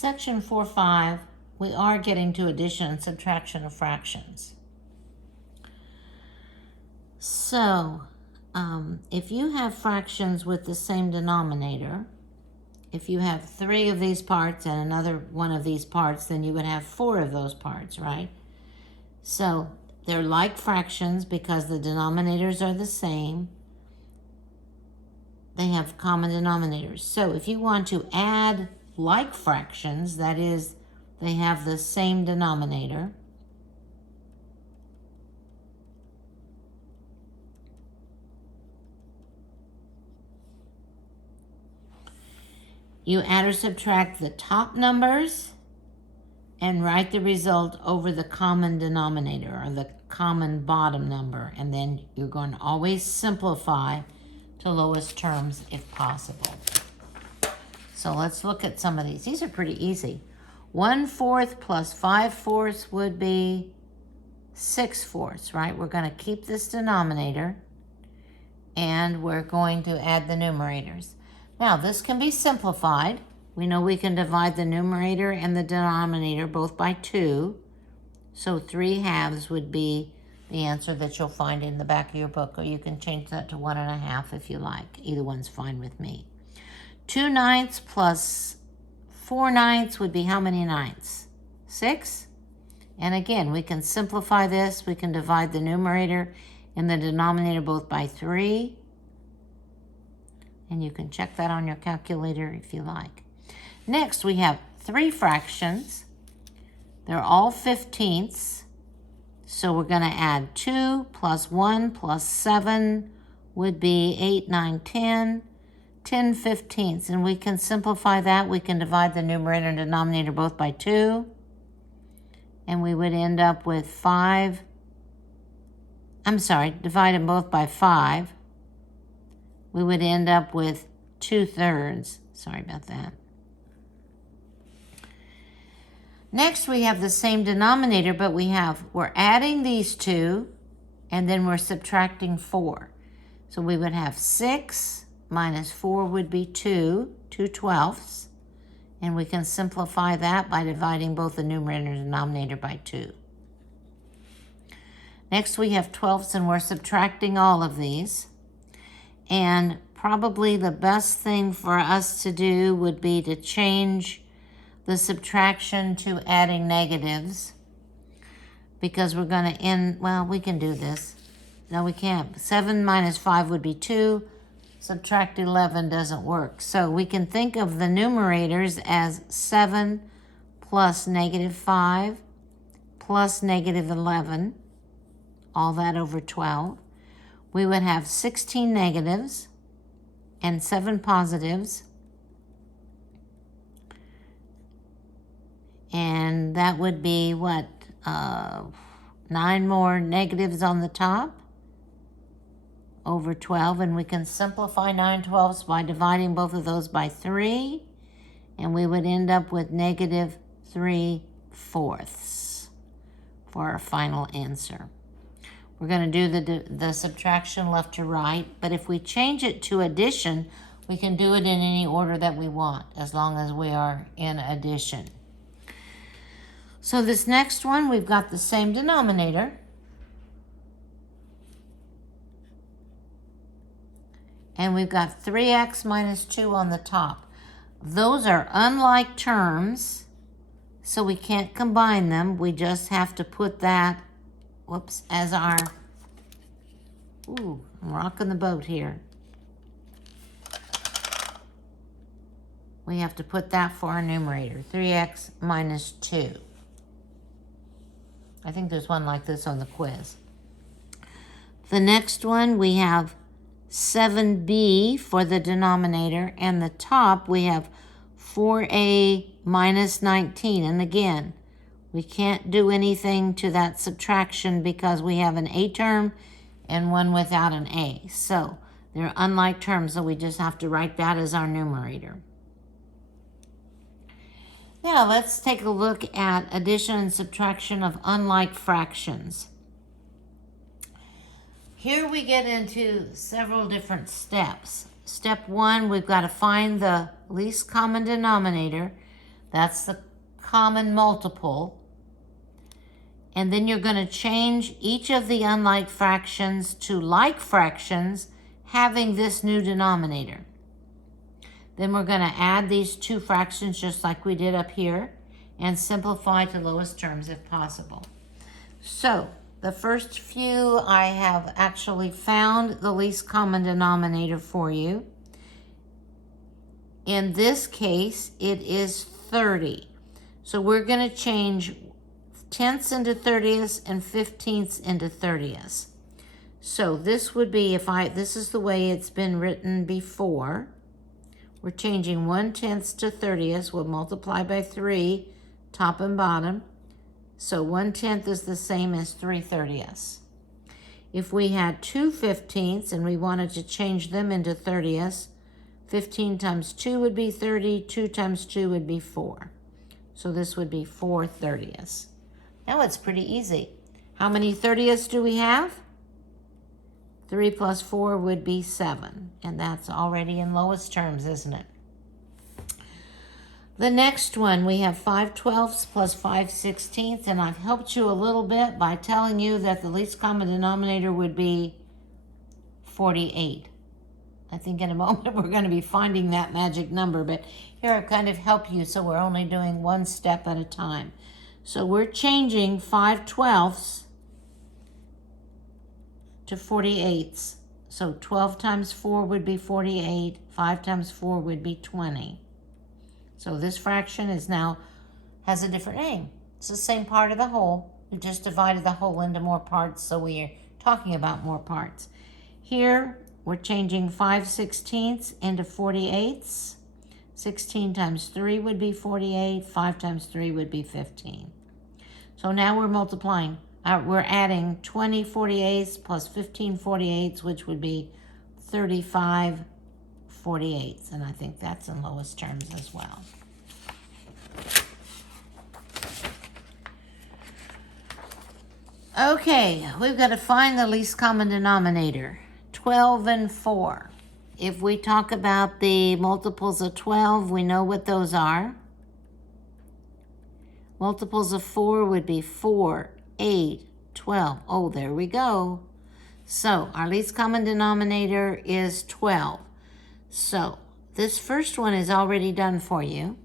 Section 4.5, we are getting to addition and subtraction of fractions. So, if you have fractions with the same denominator, if you have 3 of these parts and another one of these parts, then you would have 4 of those parts, right? So, they're like fractions because the denominators are the same. They have common denominators. So, if you want to add like fractions, that is, they have the same denominator, you add or subtract the top numbers and write the result over the common denominator or the common bottom number. And then you're going to always simplify to lowest terms if possible. So let's look at some of these. These are pretty easy. 1/4 plus 5/4 would be 6/4, right? We're going to keep this denominator and we're going to add the numerators. Now, this can be simplified. We know we can divide the numerator and the denominator both by 2. So 3/2 would be the answer that you'll find in the back of your book, or you can change that to 1.5 if you like. Either one's fine with me. 2/9 plus 4/9 would be how many ninths? 6? And again, we can simplify this. We can divide the numerator and the denominator both by 3. And you can check that on your calculator if you like. Next, we have 3 fractions. They're all 15ths. So we're going to add 2 plus 1 plus 7 would be 8, 9, 10. 10 15ths. And we can simplify that. We can divide the numerator and denominator both by 2. And we would end up with 5. Divide them both by 5. We would end up with 2/3. Sorry about that. Next, we have the same denominator, but we're adding these two, and then we're subtracting 4. So we would have 6 minus 4 would be 2 2/12. And we can simplify that by dividing both the numerator and denominator by 2. Next, we have 12ths, and we're subtracting all of these. And probably the best thing for us to do would be to change the subtraction to adding negatives, because we're going to end, well, we can do this. No, we can't. 7 minus 5 would be 2. Subtract 11 doesn't work. So we can think of the numerators as 7 plus -5 plus -11, all that over 12. We would have 16 negatives and 7 positives. And that would be what? 9 more negatives on the top over 12. And we can simplify 9/12 by dividing both of those by 3. And we would end up with -3/4 for our final answer. We're going to do the subtraction left to right, but if we change it to addition, we can do it in any order that we want, as long as we are in addition. So this next one, we've got the same denominator. And we've got 3x minus 2 on the top. Those are unlike terms, so we can't combine them. We just have to put that as our, I'm rocking the boat here. We have to put that for our numerator, 3x minus 2. I think there's one like this on the quiz. The next one, we have 7b for the denominator, and the top we have 4a minus 19. And again, we can't do anything to that subtraction because we have an a term and one without an a. So they're unlike terms, so we just have to write that as our numerator. Now let's take a look at addition and subtraction of unlike fractions. Here we get into several different steps. Step 1, we've got to find the least common denominator. That's the common multiple. And then you're going to change each of the unlike fractions to like fractions having this new denominator. Then we're going to add these two fractions just like we did up here and simplify to lowest terms if possible. So the first few I have actually found the least common denominator for you. In this case, it is 30. So we're going to change tenths into 30ths and 15ths into 30ths. So this would be, this is the way it's been written before. We're changing 1/10 to 30ths. We'll multiply by 3, top and bottom. So 1/10 is the same as 3/30ths. If we had 2 15ths and we wanted to change them into 30ths, 15 times 2 would be 30, 2 times 2 would be 4. So this would be 4 30ths. Now it's pretty easy. How many 30ths do we have? 3 plus 4 would be 7. And that's already in lowest terms, isn't it? The next one, we have 5 12ths plus 5 16ths. And I've helped you a little bit by telling you that the least common denominator would be 48. I think in a moment we're going to be finding that magic number. But here I kind of help you so we're only doing one step at a time. So we're changing 5 12ths to 48ths. So 12 times 4 would be 48. 5 times 4 would be 20. So this fraction has a different name. It's the same part of the whole. We just divided the whole into more parts, so we are talking about more parts. Here, we're changing 5 16ths into 48ths. 16 times 3 would be 48. 5 times 3 would be 15. So now we're multiplying. We're adding 20 48ths plus 15 48ths, which would be 35 48ths. And I think that's in lowest terms as well. Okay, we've got to find the least common denominator. 12 and 4. If we talk about the multiples of 12, we know what those are. Multiples of 4 would be 4, 8, 12. Oh, there we go. So our least common denominator is 12. So this first one is already done for you.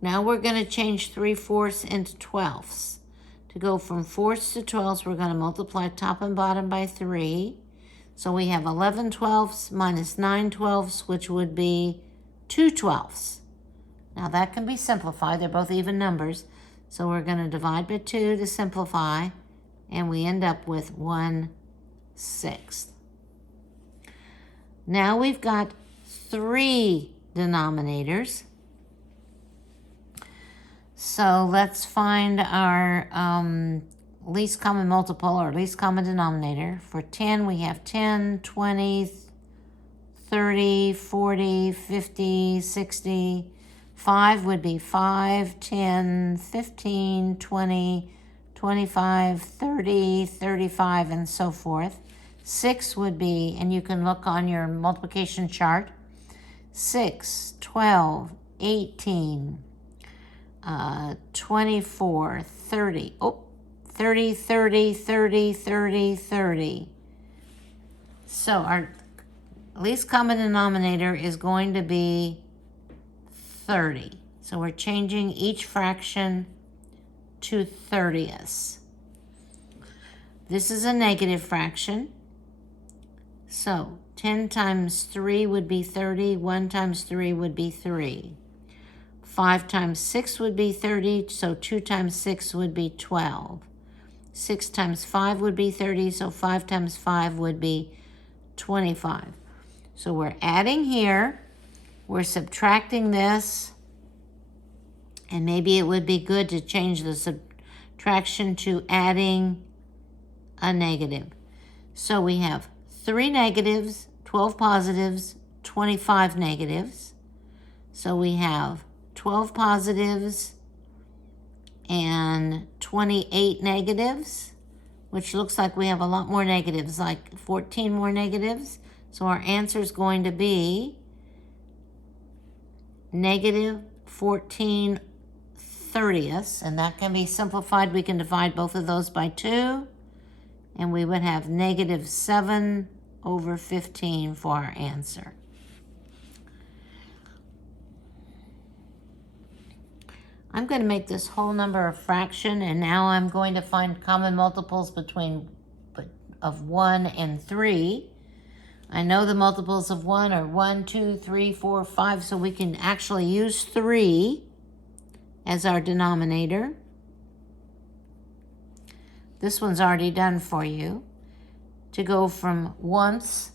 Now we're going to change 3/4 into 12ths. To go from 4ths to 12ths, we're going to multiply top and bottom by 3. So we have 11 12ths minus 9 12ths, which would be 2 12ths. Now that can be simplified. They're both even numbers. So we're going to divide by 2 to simplify, and we end up with 1/6. Now we've got 3 denominators. So let's find our least common multiple or least common denominator. For 10, we have 10, 20, 30, 40, 50, 60. 5 would be 5, 10, 15, 20, 25, 30, 35, and so forth. 6 would be, and you can look on your multiplication chart, 6, 12, 18, 24, 30. Oh, 30, 30, 30, 30, 30. So our least common denominator is going to be 30. So we're changing each fraction to 30ths. This is a negative fraction. So 10 times 3 would be 30. 1 times 3 would be 3. 5 times 6 would be 30. So 2 times 6 would be 12. 6 times 5 would be 30. So 5 times 5 would be 25. So we're adding here. We're subtracting this. And maybe it would be good to change the subtraction to adding a negative. So we have 3 negatives, 12 positives, 25 negatives. So we have 12 positives and 28 negatives, which looks like we have a lot more negatives, like 14 more negatives. So our answer is going to be negative 14/30ths, and that can be simplified. We can divide both of those by 2, and we would have -7/15 for our answer. I'm going to make this whole number a fraction, and now I'm going to find common multiples of 1 and 3. I know the multiples of 1 are 1, 2, 3, 4, 5, so we can actually use 3 as our denominator. This one's already done for you. To go from ones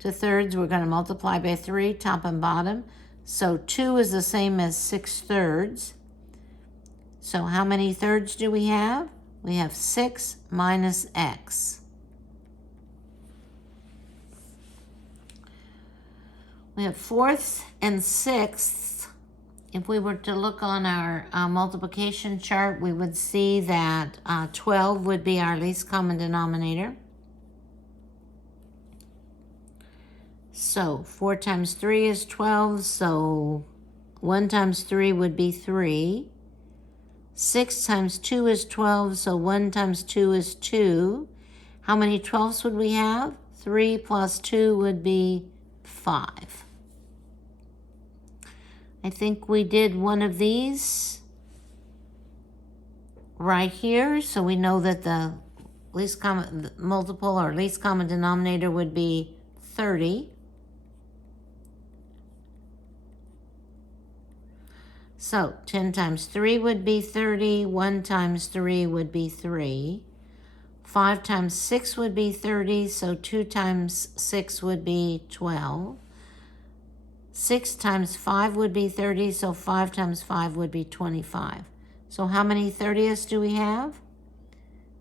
to thirds, we're going to multiply by 3, top and bottom. So 2 is the same as 6/3. So how many thirds do we have? We have 6 minus x. We have fourths and sixths. If we were to look on our multiplication chart, we would see that 12 would be our least common denominator. So 4 times 3 is 12, so 1 times 3 would be 3. 6 times 2 is 12, so 1 times 2 is 2. How many 12ths would we have? 3 plus 2 would be 5. I think we did one of these right here, so we know that the least common multiple or least common denominator would be 30. So 10 times 3 would be 30, 1 times 3 would be 3. 5 times 6 would be 30, so 2 times 6 would be 12. 6 times 5 would be 30, so 5 times 5 would be 25. So how many 30ths do we have?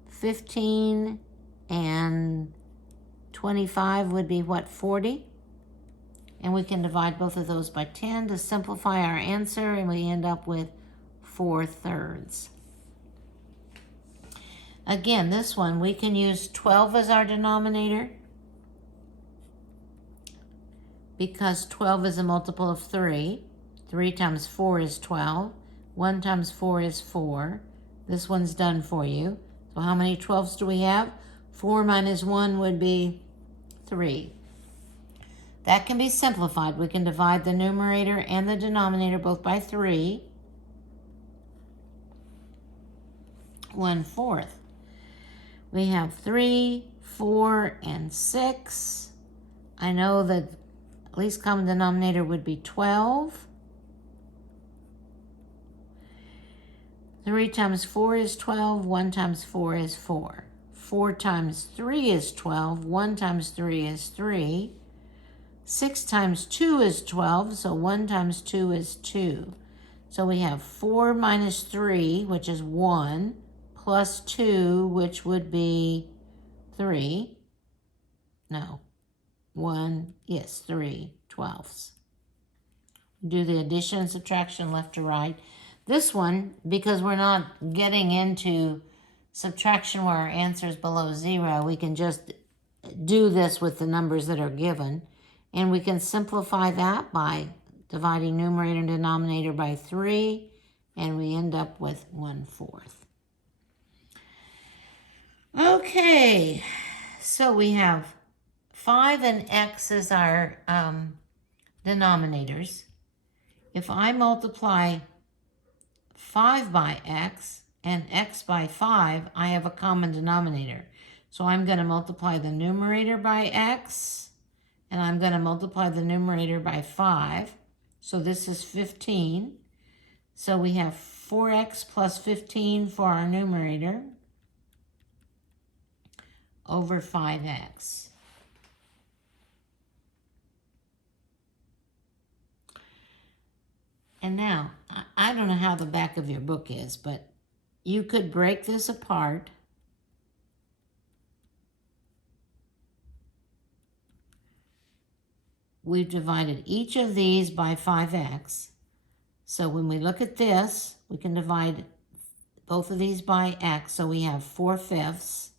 15 and 25 would be what, 40? And we can divide both of those by 10 to simplify our answer, and we end up with 4/3. Again, this one, we can use 12 as our denominator because 12 is a multiple of 3. 3 times 4 is 12. 1 times 4 is 4. This one's done for you. So how many 12ths do we have? 4 minus 1 would be 3. That can be simplified. We can divide the numerator and the denominator both by 3. 1/4. We have 3, 4, and 6. I know that least common denominator would be 12. 3 times 4 is 12. 1 times 4 is 4. 4 times 3 is 12. 1 times 3 is 3. 6 times 2 is 12, so 1 times 2 is 2. So we have 4 minus 3, which is 1, plus 2, which would be 3. No, 1, yes, 3/12. Do the addition and subtraction left to right. This one, because we're not getting into subtraction where our answer is below 0, we can just do this with the numbers that are given. And we can simplify that by dividing numerator and denominator by 3, and we end up with 1/4. Okay, so we have 5 and x as our denominators. If I multiply 5 by x and x by 5, I have a common denominator. So I'm going to multiply the numerator by x, and I'm going to multiply the numerator by 5. So this is 15. So we have 4x plus 15 for our numerator over 5x. And now, I don't know how the back of your book is, but you could break this apart . We've divided each of these by 5x. So when we look at this, we can divide both of these by x. So we have 4/5.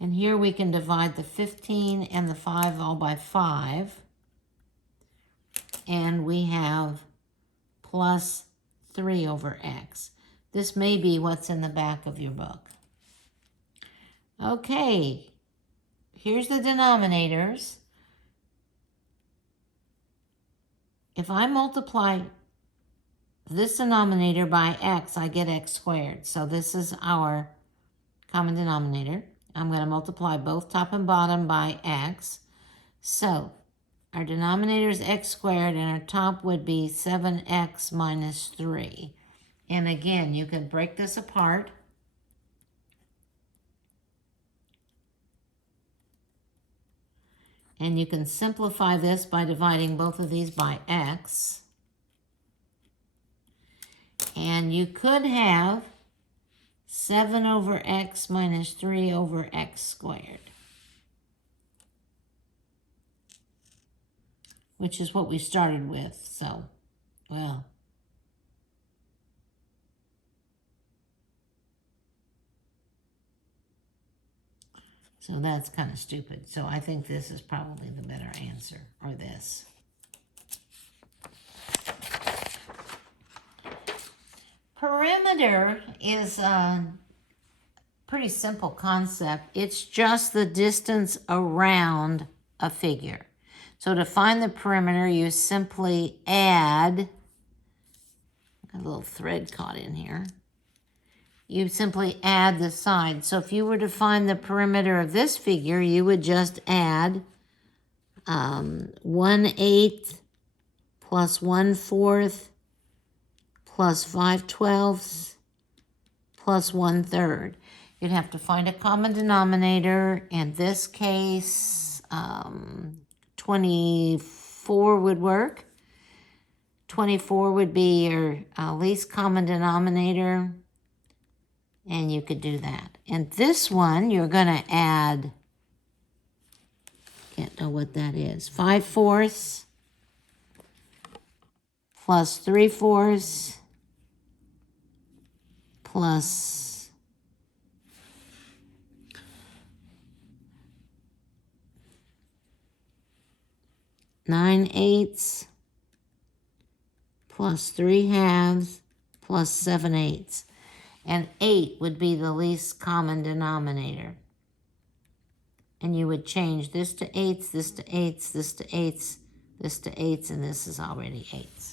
And here we can divide the 15 and the 5 all by 5. And we have plus 3 over x. This may be what's in the back of your book. Okay, here's the denominators. If I multiply this denominator by x, I get x squared. So this is our common denominator. I'm going to multiply both top and bottom by x. So our denominator is x squared, and our top would be 7x minus 3. And again, you can break this apart. And you can simplify this by dividing both of these by x. And you could have 7 over x minus 3 over x squared, which is what we started with. So, well, so that's kind of stupid. So I think this is probably the better answer, or this. Perimeter is a pretty simple concept. It's just the distance around a figure. So to find the perimeter, you simply add, a little thread caught in here. You simply add the sides. So if you were to find the perimeter of this figure, you would just add 1/8 plus 1/4 plus 5/12 plus 1/3. You'd have to find a common denominator. In this case, 24 would work. 24 would be your least common denominator. And you could do that. And this one, you're going to add, can't know what that is, 5/4 plus 3/4 plus 9/8 plus 3/2 plus 7/8. And 8 would be the least common denominator. And you would change this to 8s, this to 8s, this to 8s, this to 8s, and this is already 8s.